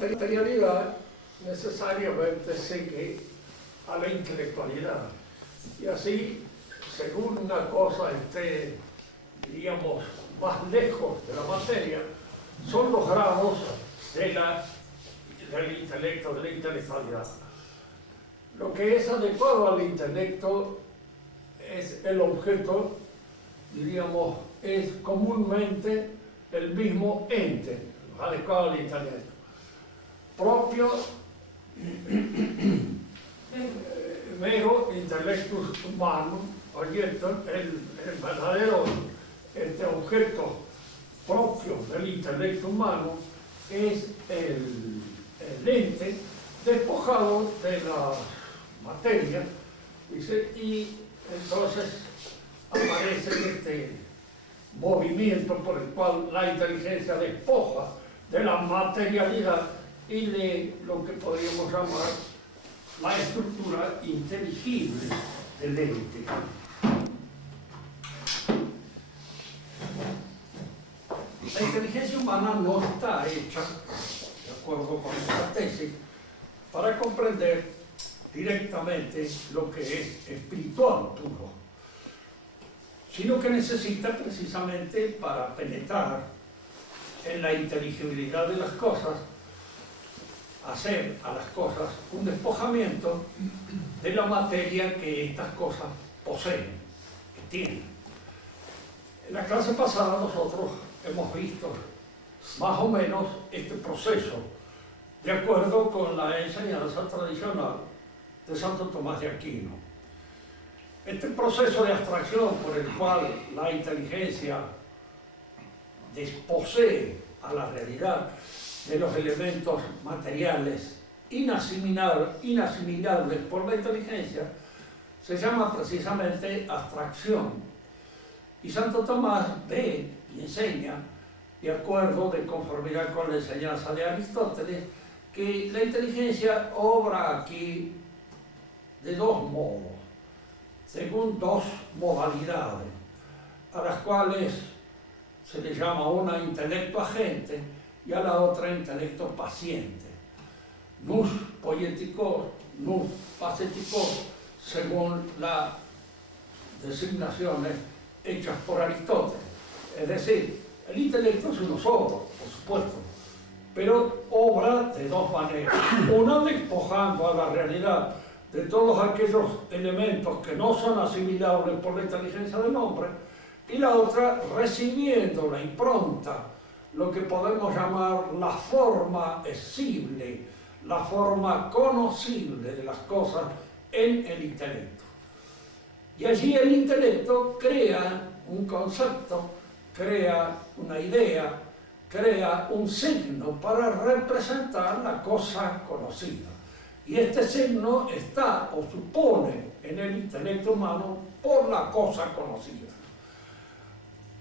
materialidad necesariamente sigue a la intelectualidad. Y así, según una cosa esté, diríamos, más lejos de la materia, son los grados del intelecto, de la intelectualidad. Lo que es adecuado al intelecto es el objeto, diríamos, es comúnmente el mismo ente, adecuado al intelecto. Propio, mero intellectus humanum, oyectum, el verdadero objeto propio del intelecto humano es el ente despojado de la materia, dice, y entonces aparece este movimiento por el cual la inteligencia despoja de la materialidad y de lo que podríamos llamar la estructura inteligible del ente. La inteligencia humana no está hecha, de acuerdo con esta tesis, para comprender directamente lo que es espiritual puro, sino que necesita precisamente para penetrar en la inteligibilidad de las cosas, hacer a las cosas un despojamiento de la materia que estas cosas poseen, que tienen. En la clase pasada nosotros hemos visto más o menos este proceso de acuerdo con la enseñanza tradicional de Santo Tomás de Aquino. Este proceso de abstracción por el cual la inteligencia desposee a la realidad de los elementos materiales inasimilables por la inteligencia se llama precisamente abstracción. Y Santo Tomás ve y enseña, de acuerdo, de conformidad con la enseñanza de Aristóteles, que la inteligencia obra aquí de dos modos, según dos modalidades, a las cuales se le llama una intelecto agente y a la otra intelecto paciente. Nous poieticos, nous paceticos, según las designaciones hechas por Aristóteles. Es decir, el intelecto es uno solo, por supuesto, pero obra de dos maneras. Una despojando a la realidad de todos aquellos elementos que no son asimilables por la inteligencia del hombre, y la otra recibiendo la impronta, lo que podemos llamar la forma esible, la forma conocible de las cosas en el intelecto. Y allí el intelecto crea un concepto, crea una idea, crea un signo para representar la cosa conocida. Y este signo está o supone en el intelecto humano por la cosa conocida.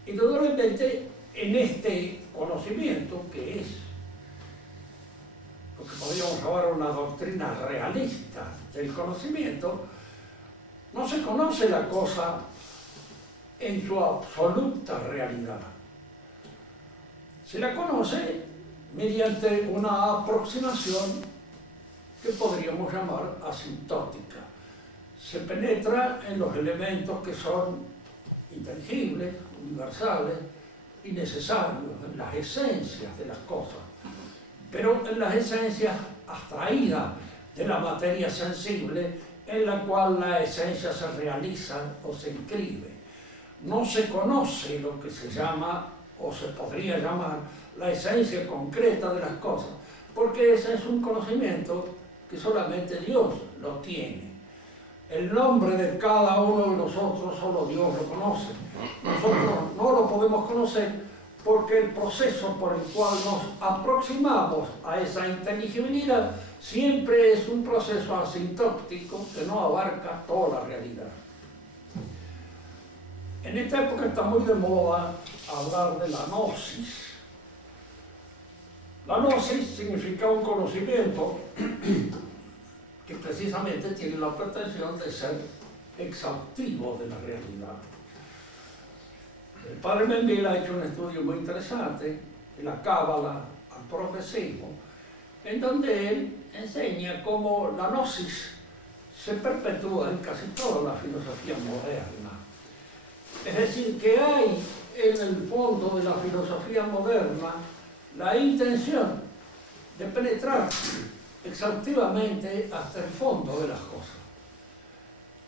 Indudablemente, en este conocimiento, que es lo que podríamos llamar una doctrina realista del conocimiento, no se conoce la cosa en su absoluta realidad. Se la conoce mediante una aproximación que podríamos llamar asintótica. Se penetra en los elementos que son inteligibles, universales y necesarios, en las esencias de las cosas, pero en las esencias abstraídas de la materia sensible en la cual la esencia se realiza o se inscribe. No se conoce lo que se llama, o se podría llamar, la esencia concreta de las cosas, porque ese es un conocimiento que solamente Dios lo tiene. El nombre de cada uno de nosotros solo Dios lo conoce. Nosotros no lo podemos conocer porque el proceso por el cual nos aproximamos a esa inteligibilidad siempre es un proceso asintótico que no abarca toda la realidad. En esta época está muy de moda hablar de la gnosis. La gnosis significa un conocimiento que precisamente tiene la pretensión de ser exhaustivo de la realidad. El padre Menville ha hecho un estudio muy interesante de la cábala al progresismo en donde él enseña cómo la gnosis se perpetúa en casi toda la filosofía moderna. Es decir, que hay en el fondo de la filosofía moderna la intención de penetrar exhaustivamente hasta el fondo de las cosas,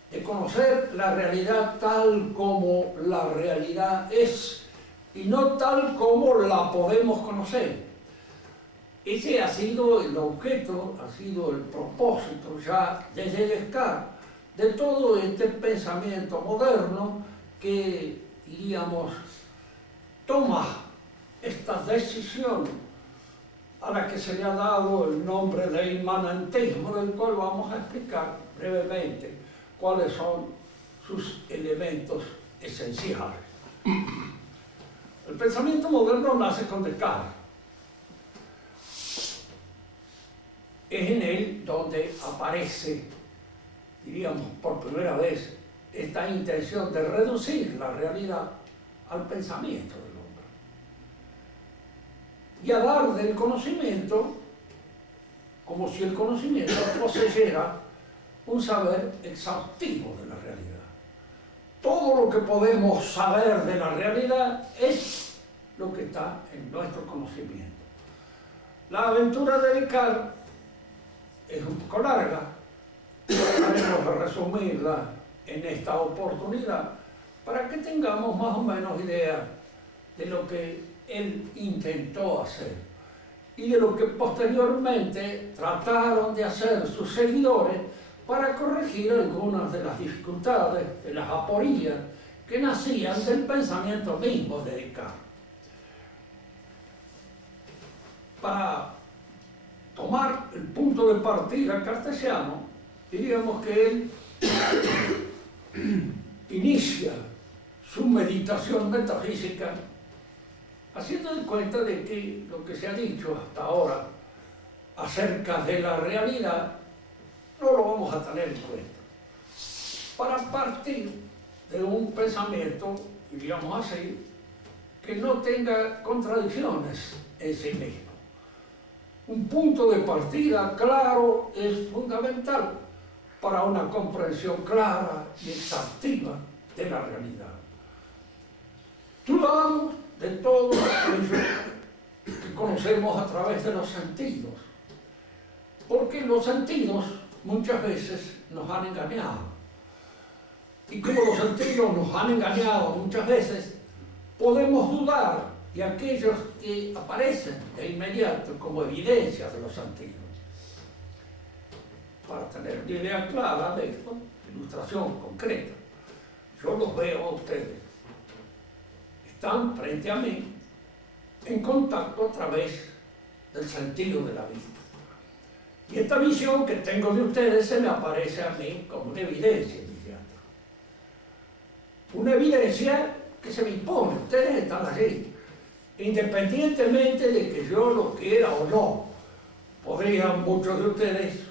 de conocer la realidad tal como la realidad es y no tal como la podemos conocer. Ese ha sido el objeto, ha sido el propósito ya desde Descartes de todo este pensamiento moderno que, diríamos, toma esta decisión a la que se le ha dado el nombre de inmanentismo, del cual vamos a explicar brevemente cuáles son sus elementos esenciales. El pensamiento moderno nace con Descartes. Es en él donde aparece, diríamos, por primera vez, esta intención de reducir la realidad al pensamiento del hombre y a dar del conocimiento como si el conocimiento poseyera un saber exhaustivo de la realidad. Todo lo que podemos saber de la realidad es lo que está en nuestro conocimiento. La aventura de Descartes es un poco larga, trataremos de resumirla en esta oportunidad para que tengamos más o menos idea de lo que él intentó hacer y de lo que posteriormente trataron de hacer sus seguidores para corregir algunas de las dificultades, de las aporías que nacían del pensamiento mismo de Descartes. Para tomar el punto de partida cartesiano, diríamos que él inicia su meditación metafísica haciendo de cuenta de que lo que se ha dicho hasta ahora acerca de la realidad no lo vamos a tener en cuenta, para partir de un pensamiento, diríamos así, que no tenga contradicciones en sí mismo. Un punto de partida claro es fundamental para una comprensión clara y exhaustiva de la realidad. Dudamos de todo aquello que conocemos a través de los sentidos, porque los sentidos muchas veces nos han engañado. Y como los sentidos nos han engañado muchas veces, podemos dudar de aquellos que aparecen de inmediato como evidencia de los sentidos. Para tener una idea clara de esto, ilustración concreta, yo los veo a ustedes. Están frente a mí en contacto a través del sentido de la vista. Y esta visión que tengo de ustedes se me aparece a mí como una evidencia inmediata. Una evidencia que se me impone, ustedes están allí. Independientemente de que yo lo quiera o no, podrían muchos de ustedes,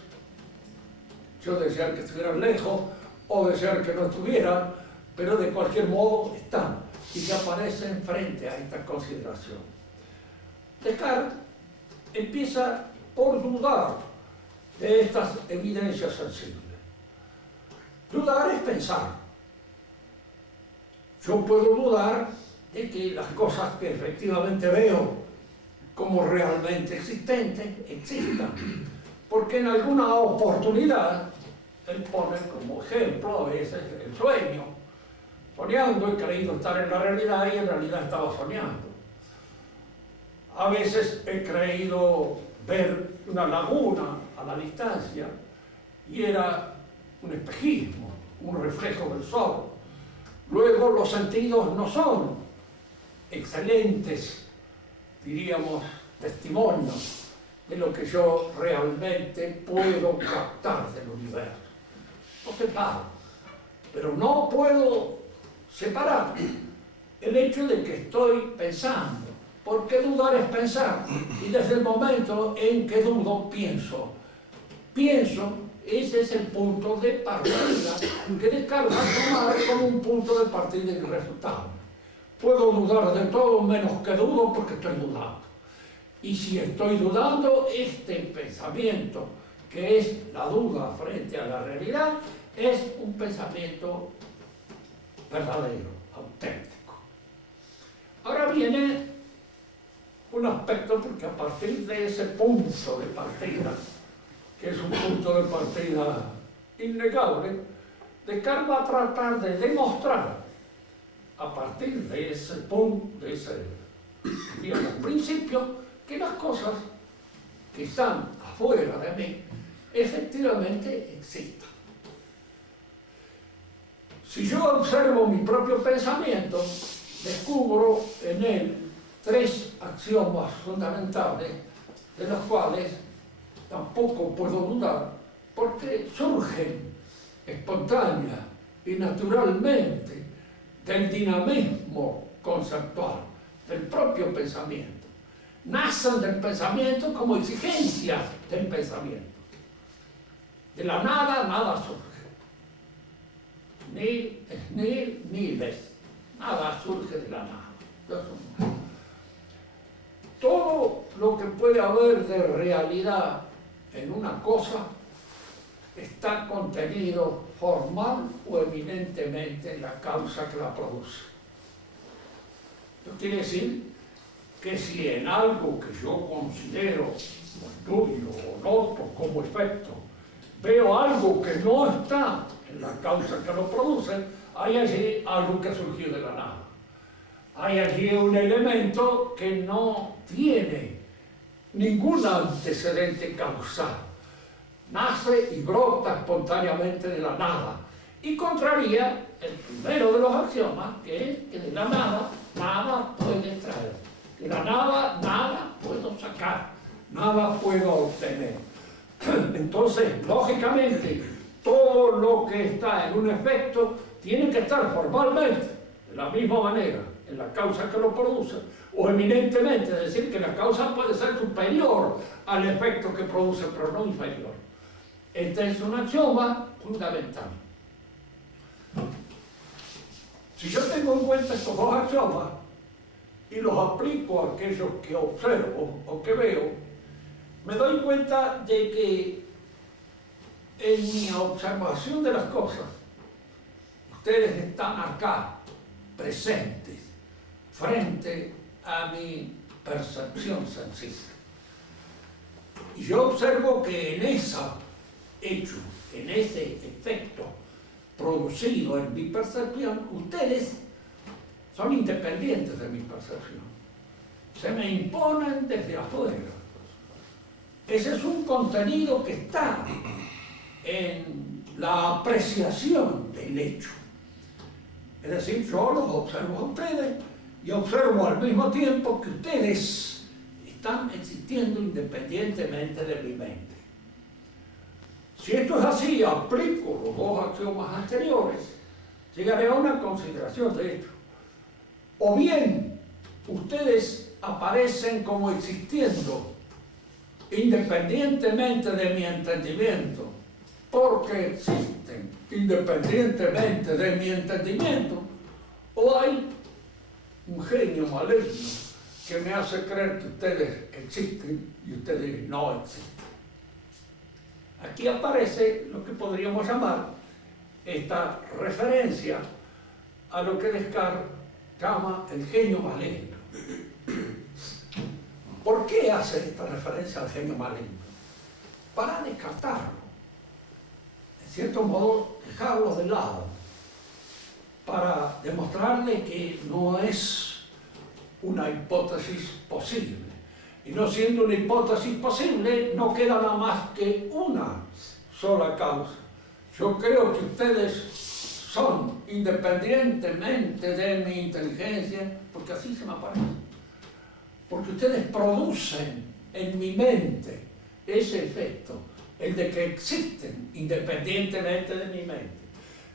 yo desear que estuvieran lejos o desear que no estuvieran, pero de cualquier modo están y se aparecen frente a esta consideración. Descartes empieza por dudar de estas evidencias sensibles. Dudar es pensar. Yo puedo dudar de que las cosas que efectivamente veo como realmente existentes existan, porque en alguna oportunidad él pone como ejemplo a veces el sueño. Soñando he creído estar en la realidad y en realidad estaba soñando. A veces he creído ver una laguna a la distancia y era un espejismo, un reflejo del sol. Luego los sentidos no son excelentes, diríamos, testimonios de lo que yo realmente puedo captar del universo. Lo separo, pero no puedo separar el hecho de que estoy pensando, porque dudar es pensar, y desde el momento en que dudo, pienso. Ese es el punto de partida que Descartes va a tomar como un punto de partida irrefutable. Puedo dudar de todo menos que dudo porque estoy dudando. Y si estoy dudando, este pensamiento, que es la duda frente a la realidad, es un pensamiento verdadero, auténtico. Ahora viene un aspecto, porque a partir de ese punto de partida, que es un punto de partida innegable, Descartes va a tratar de demostrar, a partir de ese punto, de ese, digamos, principio, que las cosas que están afuera de mí efectivamente existen. Si yo observo mi propio pensamiento, descubro en él tres axiomas fundamentales, de los cuales tampoco puedo dudar, porque surgen espontánea y naturalmente del dinamismo conceptual, del propio pensamiento. Nacen del pensamiento como exigencia del pensamiento. De la nada, nada surge. Ni ves. Nada surge de la nada. Todo lo que puede haber de realidad en una cosa está contenido formal o eminentemente en la causa que la produce. Esto quiere decir que si en algo que yo considero, o estudio, o noto como efecto, veo algo que no está en la causa que lo produce, hay allí algo que surgió de la nada. Hay allí un elemento que no tiene ningún antecedente causal. Nace y brota espontáneamente de la nada. Y contraría el primero de los axiomas, que es que de la nada, nada puede traer. De la nada, nada puedo sacar. Nada puedo obtener. Entonces, lógicamente, todo lo que está en un efecto tiene que estar formalmente, de la misma manera, en la causa que lo produce, o eminentemente, es decir, que la causa puede ser superior al efecto que produce, pero no inferior. Este es un axioma fundamental. Si yo tengo en cuenta estos dos axiomas y los aplico a aquellos que observo o que veo, me doy cuenta de que en mi observación de las cosas, ustedes están acá, presentes, frente a mi percepción sencilla. Y yo observo que en ese hecho, en ese efecto producido en mi percepción, ustedes son independientes de mi percepción. Se me imponen desde afuera. Ese es un contenido que está en la apreciación del hecho. Es decir, yo los observo a ustedes y observo al mismo tiempo que ustedes están existiendo independientemente de mi mente. Si esto es así, aplico los dos axiomas anteriores, llegaré a una consideración de esto. O bien, ustedes aparecen como existiendo independientemente de mi entendimiento, porque existen independientemente de mi entendimiento, o hay un genio maligno que me hace creer que ustedes existen y ustedes no existen. Aquí aparece lo que podríamos llamar esta referencia a lo que Descartes llama el genio maligno. ¿Por qué hace esta referencia al genio maligno? Para descartarlo, en cierto modo dejarlo de lado, para demostrarle que no es una hipótesis posible. Y no siendo una hipótesis posible, no queda nada más que una sola causa. Yo creo que ustedes son, independientemente de mi inteligencia, porque así se me aparece, porque ustedes producen en mi mente ese efecto, el de que existen independientemente de mi mente.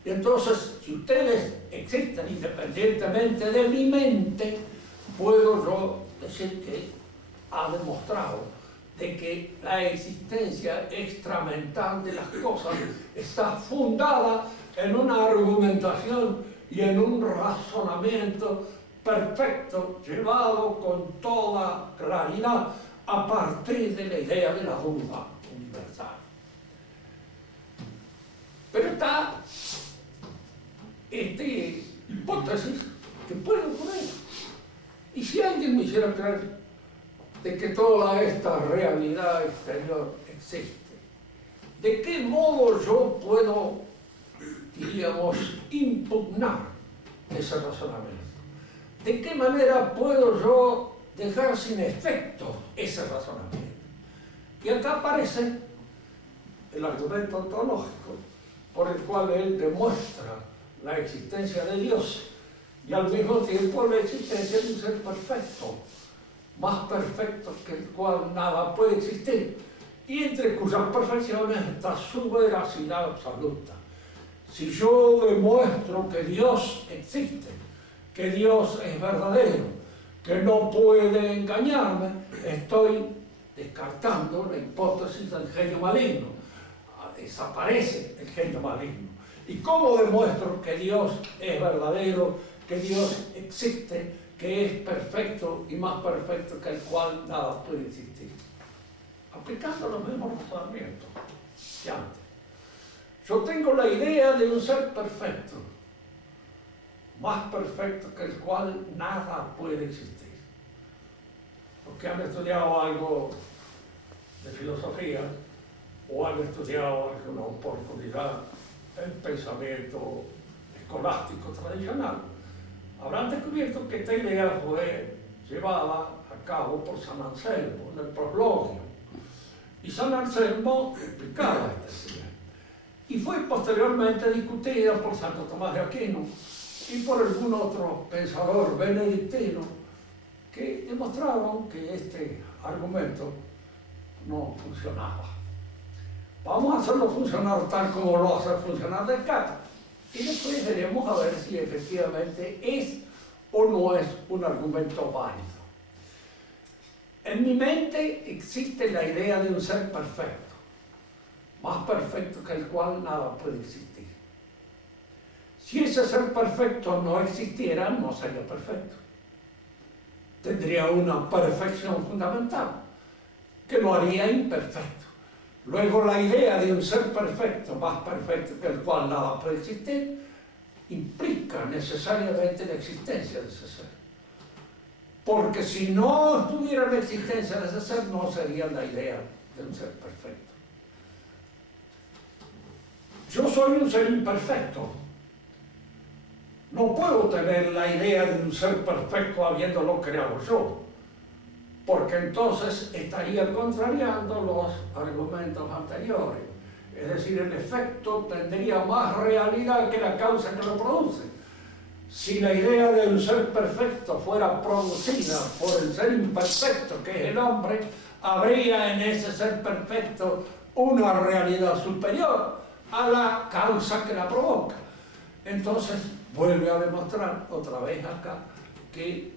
Y entonces, si ustedes existen independientemente de mi mente, puedo yo decir que ha demostrado de que la existencia extramental de las cosas está fundada en una argumentación y en un razonamiento perfecto, llevado con toda claridad a partir de la idea de la duda universal. Pero está esta hipótesis que puede ocurrir. Y si alguien me hiciera creer de que toda esta realidad exterior existe, ¿de qué modo yo puedo, diríamos, impugnar ese razonamiento? ¿De qué manera puedo yo dejar sin efecto ese razonamiento? Y acá aparece el argumento ontológico por el cual él demuestra la existencia de Dios y al mismo tiempo la existencia de un ser perfecto, más perfecto que el cual nada puede existir, y entre cuyas perfecciones está su veracidad absoluta. Si yo demuestro que Dios existe, que Dios es verdadero, que no puede engañarme, estoy descartando la hipótesis del genio maligno. Desaparece el genio maligno. ¿Y cómo demuestro que Dios es verdadero, que Dios existe, que es perfecto y más perfecto que el cual nada puede existir? Aplicando los mismos razonamientos que antes. Yo tengo la idea de un ser perfecto, más perfecto que el cual nada puede existir. Los que han estudiado algo de filosofía o han estudiado alguna oportunidad el pensamiento escolástico tradicional, habrán descubierto que esta idea fue llevada a cabo por San Anselmo en el Proslogio. Y San Anselmo explicaba esta idea. Y fue posteriormente discutida por Santo Tomás de Aquino y por algún otro pensador benedictino que demostraron que este argumento no funcionaba. Vamos a hacerlo funcionar tal como lo hace funcionar Descartes. Y después veremos a ver si efectivamente es o no es un argumento válido. En mi mente existe la idea de un ser perfecto, más perfecto que el cual nada puede existir. Si ese ser perfecto no existiera, no sería perfecto. Tendría una perfección fundamental que lo haría imperfecto. Luego, la idea de un ser perfecto, más perfecto que el cual nada puede existir, implica necesariamente la existencia de ese ser. Porque si no estuviera la existencia de ese ser, no sería la idea de un ser perfecto. Yo soy un ser imperfecto. No puedo tener la idea de un ser perfecto habiéndolo creado yo, porque entonces estaría contrariando los argumentos anteriores. Es decir, el efecto tendría más realidad que la causa que lo produce. Si la idea de un ser perfecto fuera producida por el ser imperfecto, que es el hombre, habría en ese ser perfecto una realidad superior a la causa que la provoca. Entonces, vuelve a demostrar otra vez acá que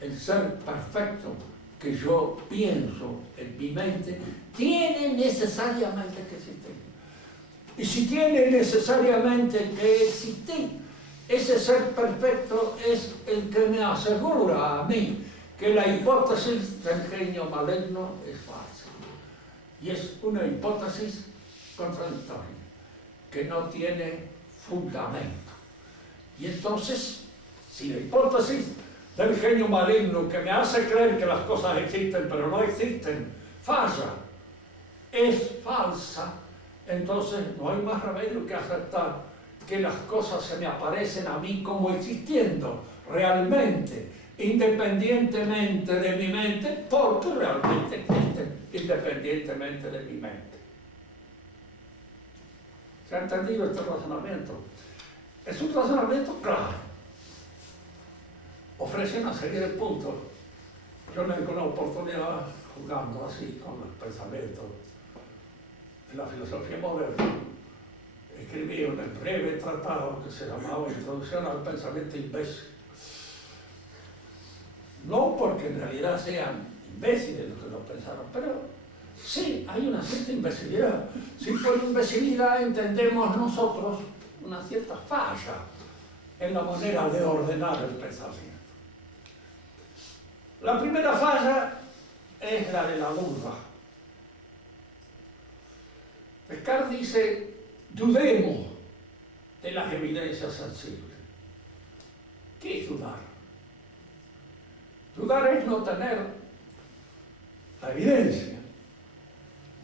el ser perfecto que yo pienso en mi mente tiene necesariamente que existir. Y si tiene necesariamente que existir, ese ser perfecto es el que me asegura a mí que la hipótesis del genio maligno es falsa. Y es una hipótesis contradictoria, que no tiene fundamento. Y entonces, si la hipótesis del genio maligno que me hace creer que las cosas existen pero no existen, falla, es falsa, entonces no hay más remedio que aceptar que las cosas se me aparecen a mí como existiendo realmente, independientemente de mi mente, porque realmente existen independientemente de mi mente. ¿Se ha entendido este razonamiento? Es un razonamiento claro. Ofrece una serie de puntos. Yo en alguna oportunidad, jugando así con los pensamientos de la filosofía moderna, escribí un breve tratado que se llamaba Introducción al Pensamiento Imbécil. No porque en realidad sean imbéciles los que lo pensaron, pero sí hay una cierta imbecilidad. Si por imbecilidad entendemos nosotros una cierta falla en la manera de ordenar el pensamiento. La primera falla es la de la duda. Descartes dice, dudemos de las evidencias sensibles. ¿Qué es dudar? Dudar es no tener la evidencia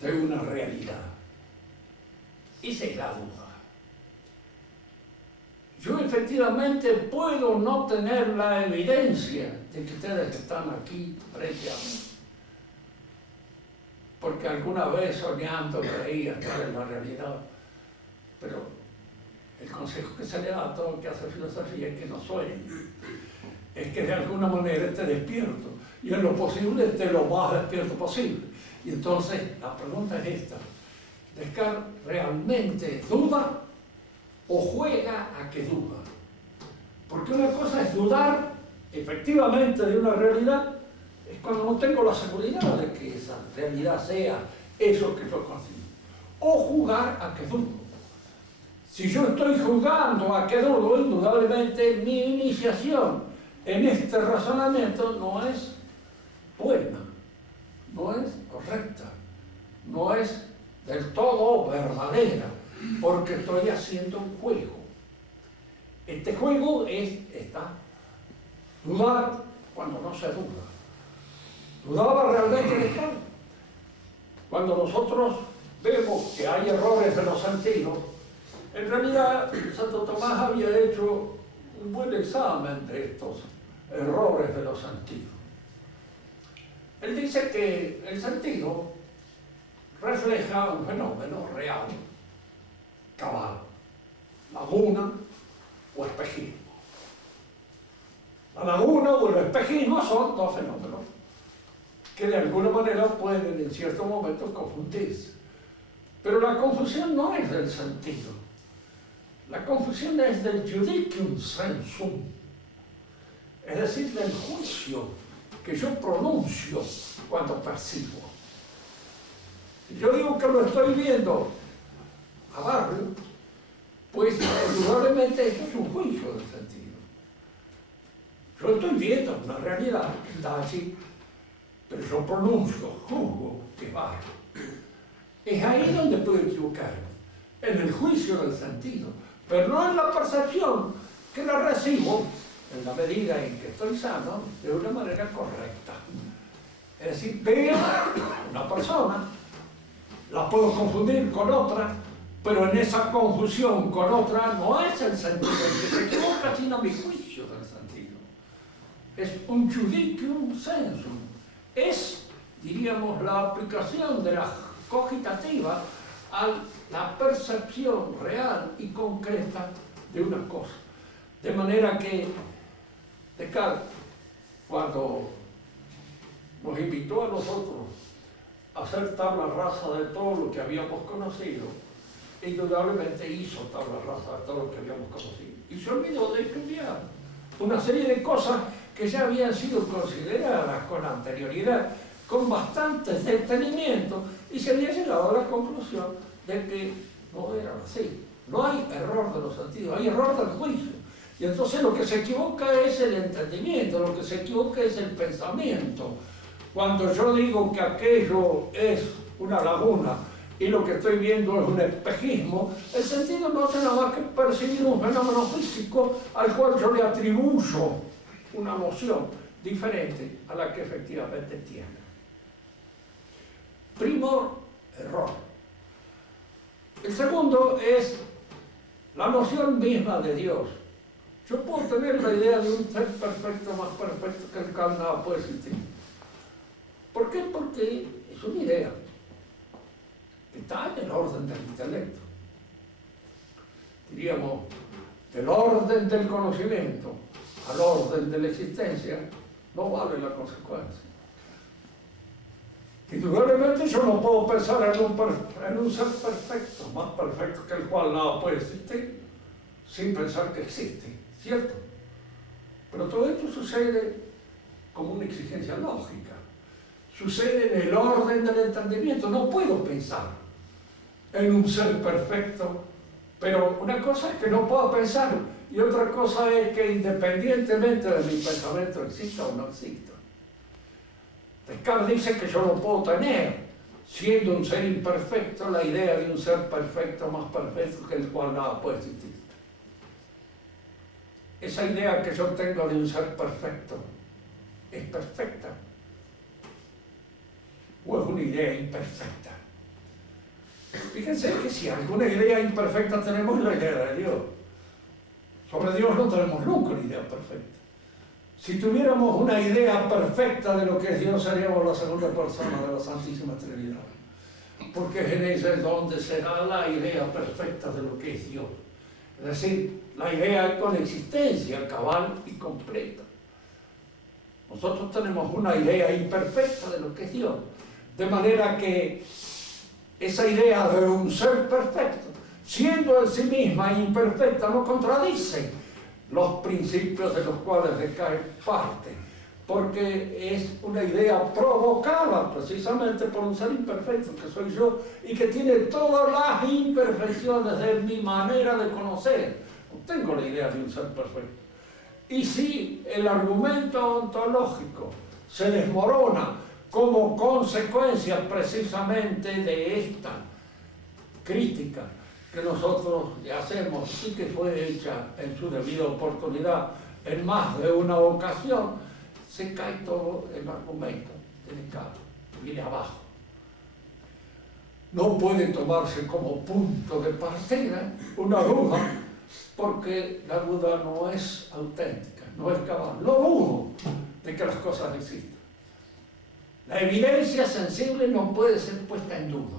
de una realidad. Esa es la duda. Yo efectivamente puedo no tener la evidencia de que ustedes están aquí frente a mí, porque alguna vez soñando creía estar en la realidad, pero el consejo que se le da a todo el que hace filosofía es que no sueñe, es que de alguna manera esté despierto, y en lo posible esté lo más despierto posible. Y entonces la pregunta es esta: ¿Descartes realmente duda o juega a que duda? Porque una cosa es dudar efectivamente de una realidad, es cuando no tengo la seguridad de que esa realidad sea eso que yo consigo. O jugar a que dudo. Si yo estoy jugando a que dudo, indudablemente mi iniciación en este razonamiento no es buena, no es correcta, no es del todo verdadera, porque estoy haciendo un juego. Este juego está dudar cuando no se duda. ¿Dudaba realmente Descartes? Cuando nosotros vemos que hay errores de los sentidos, en realidad Santo Tomás había hecho un buen examen de estos errores de los sentidos. Él dice que el sentido refleja un fenómeno real, cabal, laguna o espejismo. La laguna o el espejismo son dos fenómenos que de alguna manera pueden en ciertos momentos confundirse. Pero la confusión no es del sentido. La confusión es del judicium sensum, es decir, del juicio que yo pronuncio cuando percibo. Si yo digo que lo estoy viendo a Barrio, pues indudablemente eso es un juicio del sentido. Yo estoy viendo una realidad que está allí, pero yo pronuncio, juzgo que es Barrio. Es ahí donde puedo equivocarme, en el juicio del sentido, pero no en la percepción que la recibo en la medida en que estoy sano de una manera correcta. Es decir, veo una persona, la puedo confundir con otra, pero en esa confusión con otra no es el sentido el que se equivoca, sino mi juicio del sentido. Es un judicium sensum. Es, diríamos, la aplicación de la cogitativa a la percepción real y concreta de una cosa. De manera que Descartes, cuando nos invitó a nosotros a hacer tabla rasa de todo lo que habíamos conocido, indudablemente hizo tabla rasa de todo lo que habíamos conocido. Y se olvidó de estudiar una serie de cosas que ya habían sido consideradas con anterioridad, con bastante detenimiento, y se había llegado a la conclusión de que no era así. No hay error de los sentidos, hay error del juicio. Y entonces lo que se equivoca es el entendimiento, lo que se equivoca es el pensamiento. Cuando yo digo que aquello es una laguna y lo que estoy viendo es un espejismo, el sentido no hace nada más que percibir un fenómeno físico al cual yo le atribuyo una noción diferente a la que efectivamente tiene. Primero, error. El segundo es la noción misma de Dios. Yo puedo tener la idea de un ser perfecto, más perfecto que el cual nada puede existir. ¿Por qué? Porque es una idea que está en el orden del intelecto. Diríamos, del orden del conocimiento al orden de la existencia, no vale la consecuencia. Indudablemente yo no puedo pensar en un ser perfecto, más perfecto que el cual nada puede existir, sin pensar que existe, ¿cierto? Pero todo esto sucede como una exigencia lógica, sucede en el orden del entendimiento. No puedo pensar en un ser perfecto, pero una cosa es que no puedo pensar y otra cosa es que independientemente de mi pensamiento exista o no exista. Descartes dice que yo no puedo tener, siendo un ser imperfecto, la idea de un ser perfecto, más perfecto que el cual nada puede existir. Esa idea que yo tengo de un ser perfecto, ¿es perfecta? ¿O es una idea imperfecta? Fíjense que si alguna idea imperfecta tenemos, es la idea de Dios. Sobre Dios no tenemos nunca una idea perfecta. Si tuviéramos una idea perfecta de lo que es Dios, seríamos la segunda persona de la Santísima Trinidad. Porque es en ella donde será la idea perfecta de lo que es Dios. Es decir, la idea con existencia cabal y completa. Nosotros tenemos una idea imperfecta de lo que es Dios. De manera que esa idea de un ser perfecto, siendo en sí misma imperfecta, no contradice los principios de los cuales Descartes parte, porque es una idea provocada precisamente por un ser imperfecto que soy yo y que tiene todas las imperfecciones de mi manera de conocer. No tengo la idea de un ser perfecto. Y si el argumento ontológico se desmorona como consecuencia precisamente de esta crítica que nosotros le hacemos y que fue hecha en su debida oportunidad en más de una ocasión, se cae todo el argumento de Descartes, viene abajo. No puede tomarse como punto de partida una duda, porque la duda no es auténtica, no es cabal. No dudo de que las cosas existan. La evidencia sensible no puede ser puesta en duda.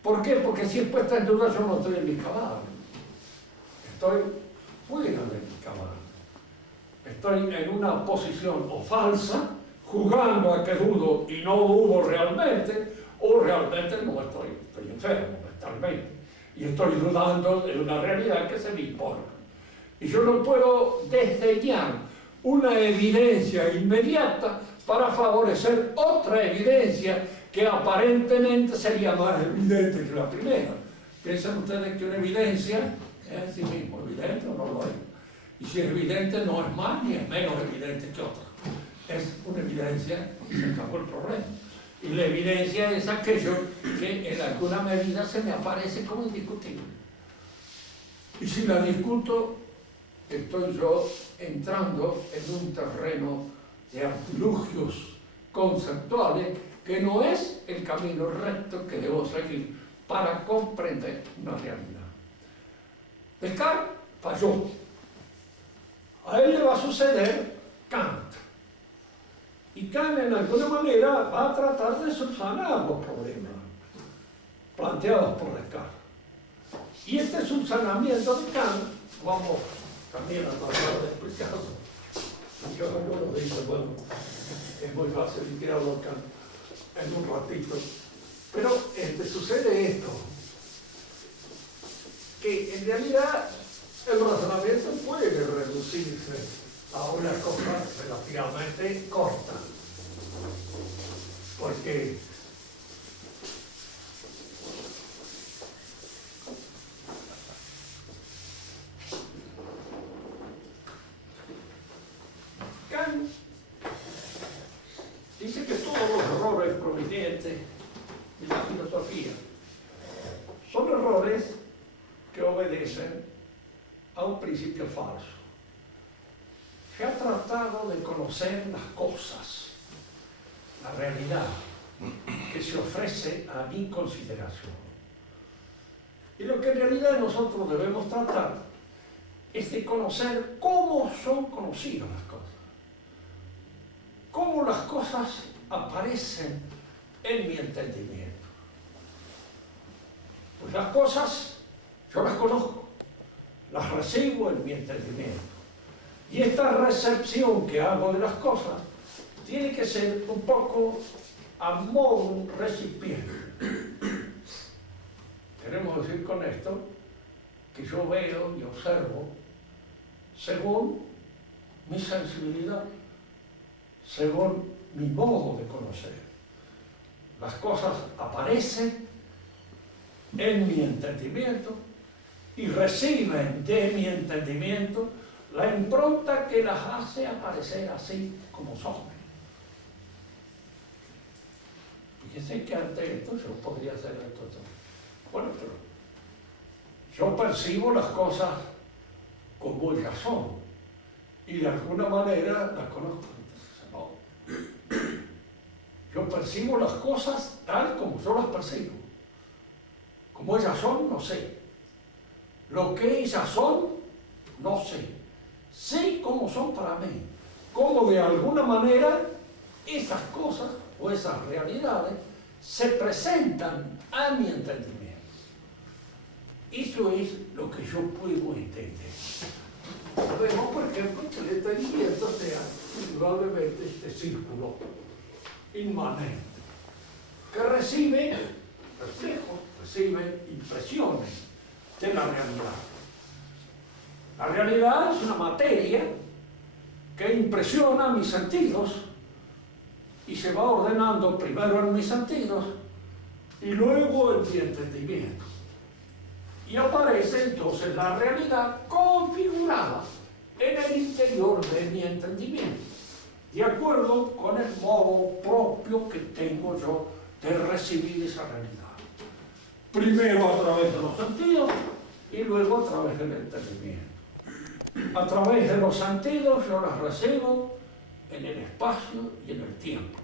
¿Por qué? Porque si es puesta en duda, yo no estoy en mi cabal. Estoy fuera de mi cabal. Estoy en una posición o falsa, jugando a que dudo y no dudo realmente, o realmente no estoy enfermo mentalmente. Y estoy dudando de una realidad que se me impone. Y yo no puedo desdeñar una evidencia inmediata para favorecer otra evidencia que aparentemente sería más evidente que la primera. ¿Piensan ustedes que una evidencia es en sí mismo evidente o no lo es? Y si es evidente, no es más ni es menos evidente que otra. Es una evidencia y se acabó el problema. Y la evidencia es aquello que en alguna medida se me aparece como indiscutible. Y si la discuto, estoy yo entrando en un terreno de artilugios conceptuales que no es el camino recto que debo seguir para comprender una realidad. Descartes falló. A él le va a suceder Kant. Y Kant en alguna manera va a tratar de subsanar los problemas planteados por Descartes. Y este subsanamiento de Kant, vamos también a tratar de explicarlo. Yo no lo digo, bueno, es muy fácil tirarlo Kant en un ratito. Pero sucede esto, que en realidad el razonamiento puede reducirse a una cosa relativamente corta, porque Kant dice que todos los errores provenientes de la filosofía son errores que obedecen a un principio falso. Se ha tratado de conocer las cosas, la realidad que se ofrece a mi consideración. Y lo que en realidad nosotros debemos tratar es de conocer cómo son conocidas las cosas. Cómo las cosas aparecen en mi entendimiento. Pues las cosas, yo las conozco, las recibo en mi entendimiento. Y esta recepción que hago de las cosas tiene que ser un poco a modo recipiente. Queremos decir con esto que yo veo y observo según mi sensibilidad, según mi modo de conocer. Las cosas aparecen en mi entendimiento y reciben de mi entendimiento la impronta que las hace aparecer así como son. Fíjense que ante esto yo podría hacer esto. Bueno, pero yo percibo las cosas como ellas son y de alguna manera las conozco. Entonces, no. Yo percibo las cosas tal como yo las percibo. Como ellas son, no sé. Lo que ellas son, no sé. Sé cómo son para mí. Cómo de alguna manera esas cosas o esas realidades se presentan a mi entendimiento. Eso es lo que yo puedo entender. Vemos, por ejemplo, que el entendimiento sea indudablemente este círculo inmanente que recibe reflejos, recibe impresiones de la realidad. La realidad es una materia que impresiona mis sentidos y se va ordenando primero en mis sentidos y luego en mi entendimiento. Y aparece entonces la realidad configurada en el interior de mi entendimiento, de acuerdo con el modo propio que tengo yo de recibir esa realidad. Primero a través de los sentidos y luego a través del entendimiento. A través de los sentidos yo las recibo en el espacio y en el tiempo.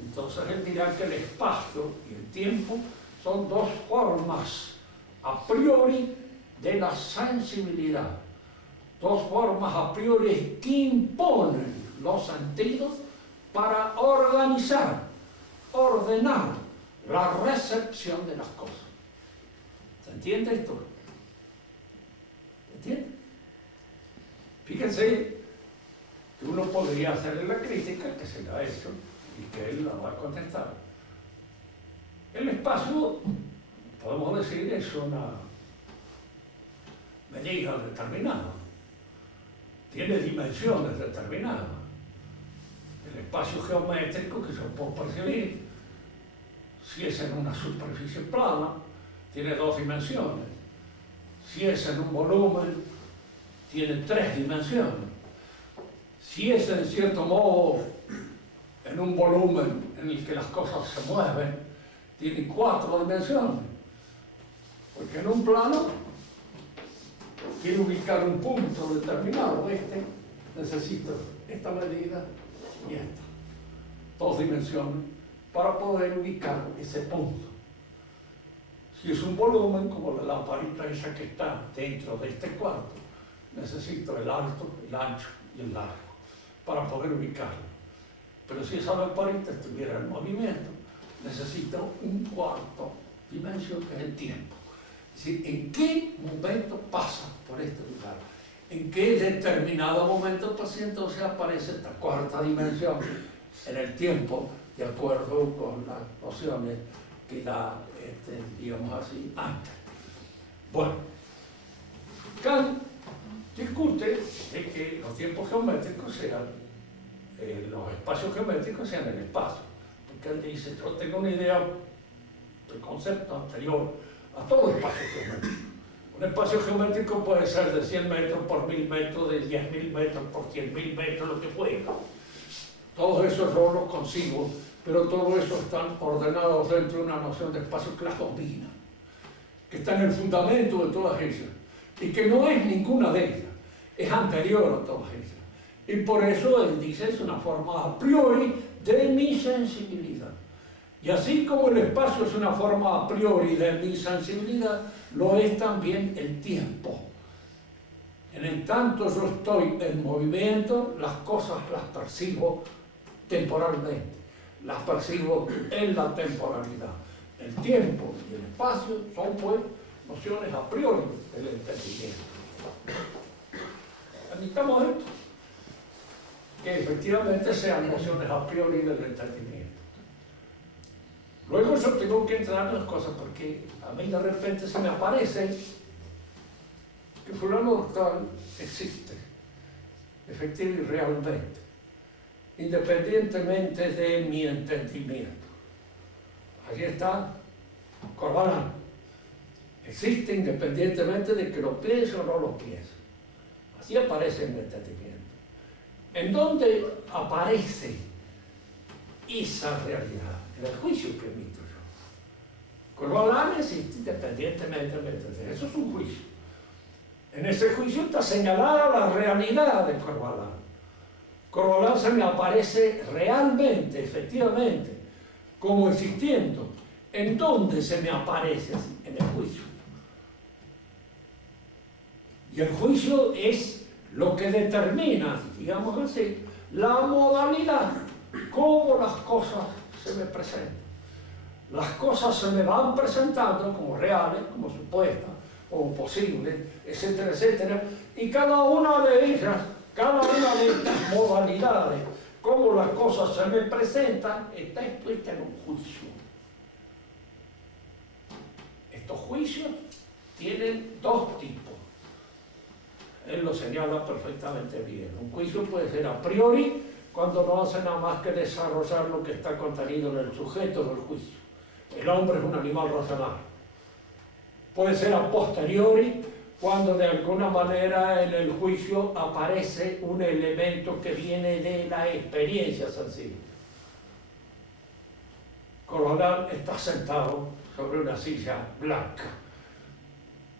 Entonces él dirá que el espacio y el tiempo son dos formas a priori de la sensibilidad, dos formas a priori que imponen los sentidos para organizar, ordenar la recepción de las cosas. ¿Se entiende esto? ¿Se entiende? Fíjense que uno podría hacerle la crítica que se le ha hecho y que él la va a contestar. El espacio, podemos decir, es una medida determinada, tiene dimensiones determinadas. El espacio geométrico que yo puedo percibir, si es en una superficie plana, tiene dos dimensiones. Si es en un volumen, tiene tres dimensiones. Si es en cierto modo en un volumen en el que las cosas se mueven, tiene cuatro dimensiones. Porque en un plano quiero ubicar un punto determinado, necesito esta medida y esta. Dos dimensiones para poder ubicar ese punto. Si es un volumen, como la lamparita esa que está dentro de este cuarto, necesito el alto, el ancho y el largo para poder ubicarlo. Pero si esa lamparita estuviera en movimiento, necesito un cuarto dimensión que es el tiempo. Es decir, ¿en qué momento pasa por este lugar? ¿En qué determinado momento entonces aparece esta cuarta dimensión en el tiempo, de acuerdo con las nociones que da, digamos así, antes? Bueno, Kant discute de que los tiempos geométricos sean, los espacios geométricos sean el espacio. Porque él dice, yo tengo una idea del concepto anterior a todo espacio geométrico. Un espacio geométrico puede ser de 100 metros por 1000 metros, de 10.000 metros por 100.000 metros, lo que fuera. Todos esos yo los consigo, pero todo eso están ordenados dentro de una noción de espacio que las combina, que está en el fundamento de todas ellas, y que no es ninguna de ellas, es anterior a todas ellas. Y por eso él dice, es una forma a priori de mi sensibilidad. Y así como el espacio es una forma a priori de mi sensibilidad, lo es también el tiempo. En el tanto yo estoy en movimiento, las cosas las percibo temporalmente, las percibo en la temporalidad. El tiempo y el espacio son pues nociones a priori del entendimiento. Admitamos esto, que efectivamente sean nociones a priori del entendimiento. Luego yo tengo que entrar en las cosas porque a mí de repente se me aparece que fulano tal existe, efectivamente y realmente, independientemente de mi entendimiento. Allí está Corbalán. Existe independientemente de que lo piense o no lo piense. Así aparece en el entendimiento. ¿En dónde aparece esa realidad? en el juicio que emito yo. Corvalán existe independientemente de mi entendimiento. Eso es un juicio. En ese juicio está señalada la realidad de Corvalán. Corvalán se me aparece realmente, efectivamente, como existiendo. ¿En dónde se me aparece? En el juicio. Y el juicio es lo que determina, digamos así, la modalidad, cómo las cosas se me presentan. Las cosas se me van presentando como reales, como supuestas, como posibles, etcétera, etcétera, y cada una de ellas, cada una de estas modalidades, cómo las cosas se me presentan, está expuesta en un juicio. Estos juicios tienen dos tipos. Él lo señala perfectamente bien. Un juicio puede ser a priori, cuando no hace nada más que desarrollar lo que está contenido en el sujeto del juicio. El hombre es un animal racional. Puede ser a posteriori, cuando de alguna manera en el juicio aparece un elemento que viene de la experiencia sencilla. Corvalán está sentado sobre una silla blanca.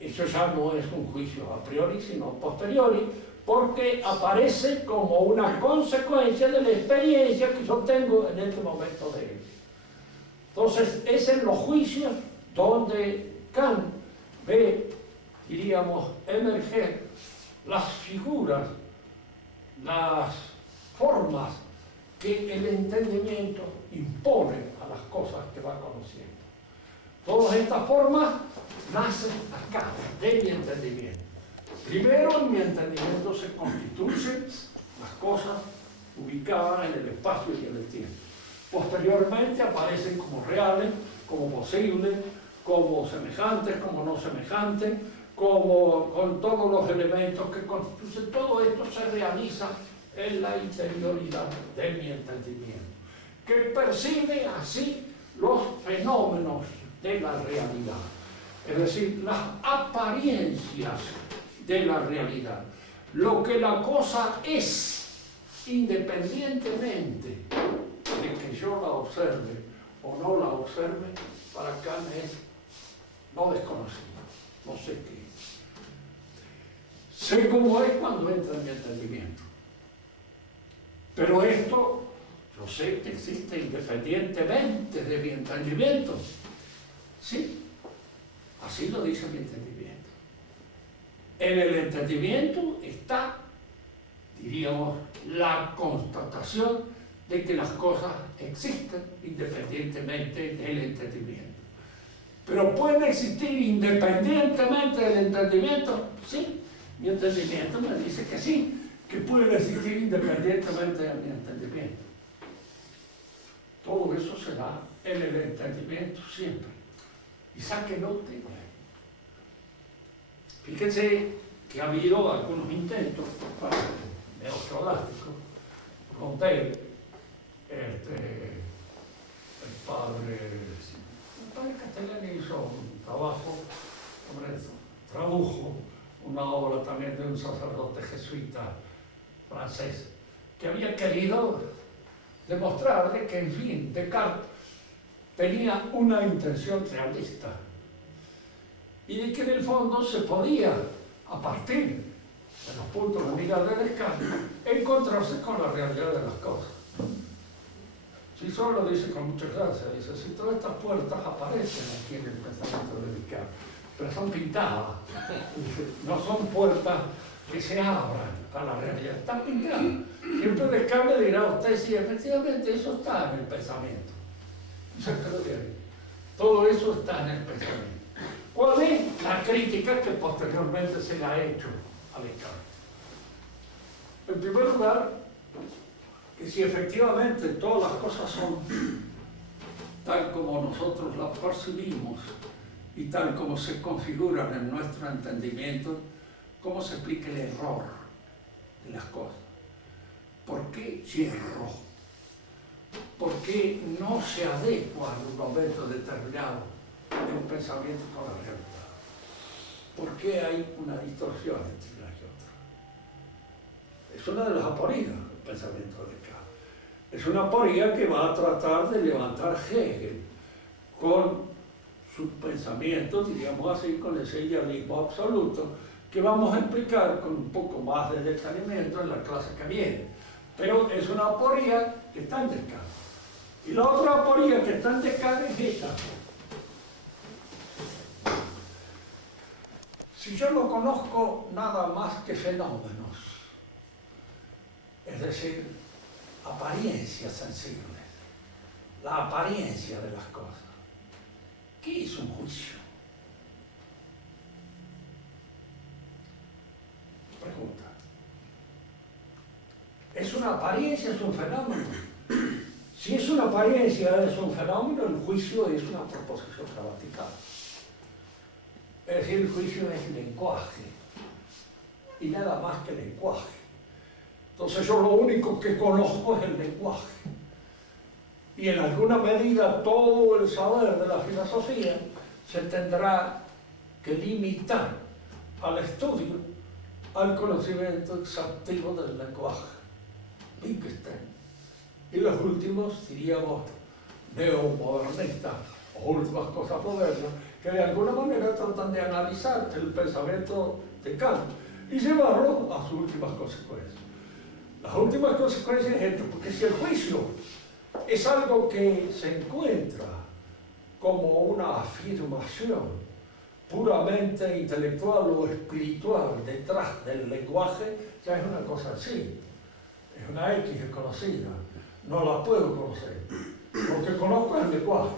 Eso ya no es un juicio a priori, sino a posteriori, porque aparece como una consecuencia de la experiencia que yo tengo en este momento de él. Entonces, es en los juicios donde Kant ve, diríamos, emerger las figuras, las formas que el entendimiento impone a las cosas que va conociendo. Todas estas formas nacen acá, de mi entendimiento. Primero, en mi entendimiento se constituyen las cosas ubicadas en el espacio y en el tiempo. Posteriormente aparecen como reales, como posibles, como semejantes, como no semejantes, como con todos los elementos que constituyen. Todo esto se realiza en la interioridad de mi entendimiento, que percibe así los fenómenos de la realidad, es decir, las apariencias de la realidad, lo que la cosa es, independientemente de que yo la observe o no la observe. Para Kant es no desconocido, no sé qué es. Sé cómo es cuando entra en mi entendimiento, pero esto yo sé que existe independientemente de mi entendimiento. Sí, así lo dice mi entendimiento. En el entendimiento está, diríamos, la constatación de que las cosas existen independientemente del entendimiento. Pero pueden existir independientemente del entendimiento. Sí, mi entendimiento me dice que sí, que pueden existir independientemente de mi entendimiento. Todo eso se da en el entendimiento siempre. Y sáquenlo de ahí. Fíjense que ha habido algunos intentos neoscolásticos con Bale, el padre Castellani hizo un trabajo sobre eso, tradujo una obra también de un sacerdote jesuita francés que había querido demostrar de que, en fin, Descartes tenía una intención realista y de que en el fondo se podía, a partir de los puntos de mira de Descartes, encontrarse con la realidad de las cosas. Si solo lo dice con mucha gracia, dice, si todas estas puertas aparecen aquí en el pensamiento de Descartes, pero son pintadas, no son puertas que se abran a la realidad, están pintadas. Siempre Descartes dirá a usted, sí, efectivamente eso está en el pensamiento. Todo eso está en el pensamiento. ¿Cuál es la crítica que posteriormente se le ha hecho a Descartes? En primer lugar, que si efectivamente todas las cosas son tal como nosotros las percibimos y tal como se configuran en nuestro entendimiento, ¿cómo se explica el error de las cosas? ¿Por qué yerro? ¿Por qué no se adecua en un momento determinado de un pensamiento con la realidad? ¿Por qué hay una distorsión entre una y otra? Es una de las aporidas del pensamiento de Descartes. Es una aporía que va a tratar de levantar Hegel con sus pensamientos, diríamos así, con ese idealismo absoluto, que vamos a explicar con un poco más de detenimiento en la clase que viene. Pero es una aporía que está en Descartes. Y la otra aporía que está en Descartes es esta. Si yo no conozco nada más que fenómenos, es decir, apariencias sensibles, la apariencia de las cosas, ¿qué es un juicio? Pregunta. ¿Es una apariencia, es un fenómeno? Si es una apariencia, es un fenómeno, el juicio es una proposición gramatical. Es decir, el juicio es lenguaje, y nada más que lenguaje. Entonces yo lo único que conozco es el lenguaje. Y en alguna medida todo el saber de la filosofía se tendrá que limitar al estudio, al conocimiento exhaustivo del lenguaje. Wittgenstein. Y los últimos, diríamos, neomodernistas, o últimas cosas modernas, que de alguna manera tratan de analizar el pensamiento de Kant y llevarlo a sus últimas consecuencias. Las últimas consecuencias es esto, porque si el juicio es algo que se encuentra como una afirmación puramente intelectual o espiritual detrás del lenguaje, ya es una cosa así, es una X desconocida, no la puedo conocer. Lo que conozco es el lenguaje.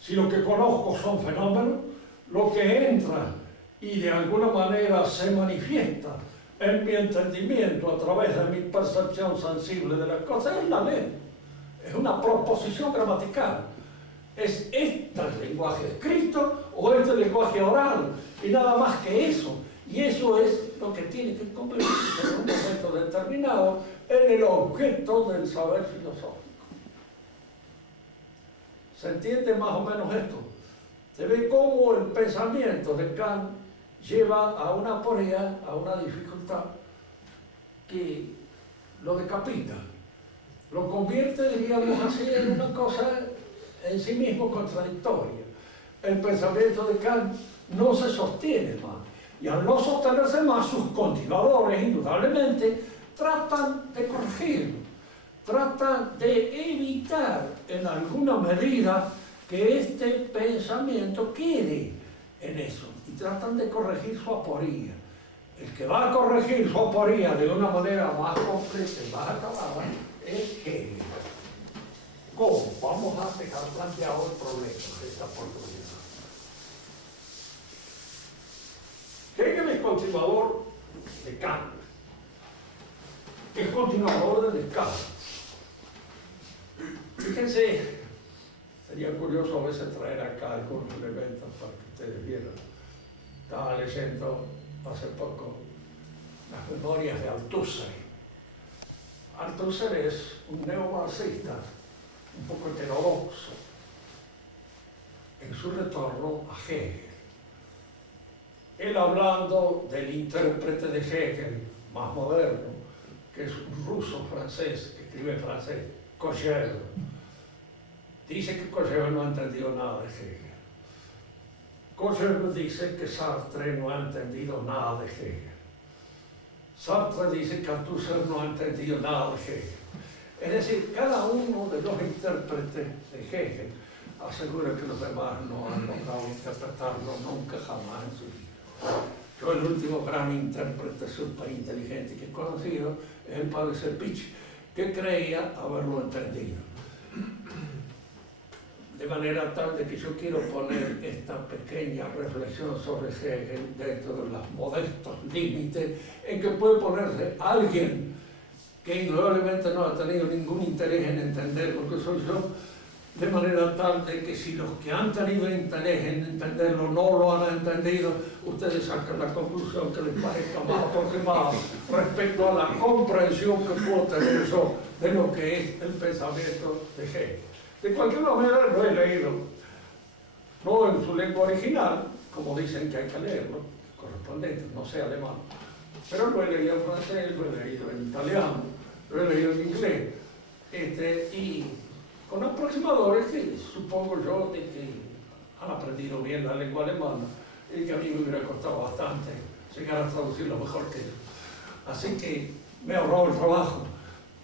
Si lo que conozco son fenómenos, lo que entra y de alguna manera se manifiesta en mi entendimiento a través de mi percepción sensible de las cosas es la ley. Es una proposición gramatical. Es este el lenguaje escrito o este lenguaje oral y nada más que eso. Y eso es lo que tiene que convertirse en un momento determinado en el objeto del saber filosófico. ¿Se entiende más o menos esto? Se ve cómo el pensamiento de Kant lleva a una aporía, a una dificultad que lo decapita, lo convierte, diríamos así, en una cosa en sí mismo contradictoria. El pensamiento de Kant no se sostiene más, y al no sostenerse más, sus continuadores, indudablemente, tratan de corregirlo, tratan de evitar en alguna medida que este pensamiento quede en eso, y tratan de corregir su aporía. El que va a corregir su aporía de una manera más completa y más acabada es Hegel. ¿Cómo? Vamos a dejar planteado el problema de esta oportunidad. Hegel es continuador de Kant, es continuador de Descartes. Fíjense, sería curioso a veces traer acá algunos elementos para que ustedes vieran. Estaba leyendo hace poco las memorias de Althusser. Althusser es un neomarxista, un poco heterodoxo, en su retorno a Hegel. Él hablando del intérprete de Hegel, más moderno, que es un ruso-francés, que escribe en francés, Cogel. Dice que Cogel no ha entendido nada de Hegel. Cogel dice que Sartre no ha entendido nada de Hegel. Sartre dice que Althusser no ha entendido nada de Hegel. Es decir, cada uno de los intérpretes de Hegel asegura que los demás no han logrado interpretarlo nunca jamás en su vida. Yo el último gran intérprete superinteligente que he conocido es el padre Serpich, que creía haberlo entendido. De manera tal de que yo quiero poner esta pequeña reflexión sobre Hegel dentro de los modestos límites en que puede ponerse alguien que indudablemente no ha tenido ningún interés en entender lo que soy yo, de manera tal de que si los que han tenido interés en entenderlo no lo han entendido, ustedes sacan la conclusión que les parezca más aproximada respecto a la comprensión que puedo tener yo de lo que es el pensamiento de Hegel. De cualquier manera lo he leído, no en su lengua original, como dicen que hay que leerlo, correspondiente, no sé alemán, pero lo he leído en francés, lo he leído en italiano, lo he leído en inglés. y con aproximadores que supongo yo de que han aprendido bien la lengua alemana y que a mí me hubiera costado bastante llegar a traducirlo mejor que ellos. Así que me he ahorrado el trabajo